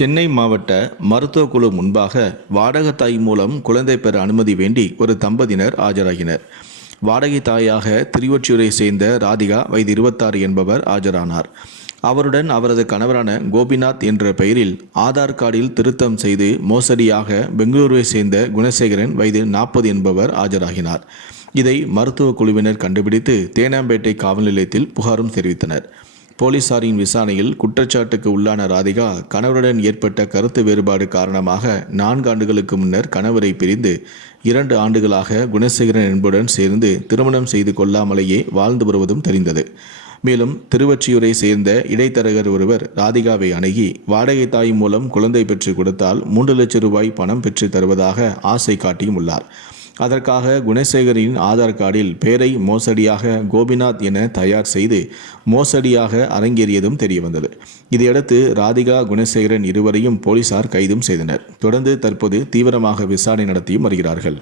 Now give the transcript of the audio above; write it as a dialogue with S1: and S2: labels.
S1: சென்னை மாவட்ட மருத்துவ குழு முன்பாக வாடகை தாய் மூலம் குழந்தை பெற அனுமதி வேண்டி ஒரு தம்பதியினர் ஆஜராகினர். வாடகை தாயாக திருவொற்றியூரை சேர்ந்த ராதிகா வயது இருபத்தாறு என்பவர் ஆஜரானார். அவருடன் அவரது கணவரான கோபிநாத் என்ற பெயரில் ஆதார் கார்டில் திருத்தம் செய்து மோசடியாக பெங்களூருவை சேர்ந்த குணசேகரன் வயது நாற்பது என்பவர் ஆஜராகினார். இதை மருத்துவ குழுவினர் கண்டுபிடித்து தேனாம்பேட்டை காவல் நிலையத்தில் புகாரும் தெரிவித்தனர். போலீசாரின் விசாரணையில் குற்றச்சாட்டுக்கு உள்ளான ராதிகா கணவருடன் ஏற்பட்ட கருத்து வேறுபாடு காரணமாக நான்கு ஆண்டுகளுக்கு முன்னர் கணவரை பிரிந்து இரண்டு ஆண்டுகளாக குணசேகரன் என்புடன் சேர்ந்து திருமணம் செய்து கொள்ளாமலேயே வாழ்ந்து வருவதும் தெரிந்தது. மேலும் திருவொற்றியூரை சேர்ந்த இடைத்தரகர் ஒருவர் ராதிகாவை அணுகி வாடகை தாய் மூலம் குழந்தை பெற்று கொடுத்தால் மூன்று லட்சம் ரூபாய் பணம் பெற்று தருவதாக ஆசை காட்டியும் உள்ளார். அதற்காக குணசேகரின் ஆதார் கார்டில் பெயரை மோசடியாக கோபிநாத் என தயார் செய்து மோசடியாக அரங்கேறியதும் தெரியவந்தது. இதையடுத்து ராதிகா குணசேகரன் இருவரையும் போலீசார் கைதும் செய்தனர். தொடர்ந்து தற்போது தீவிரமாக விசாரணை நடத்தியும் வருகிறார்கள்.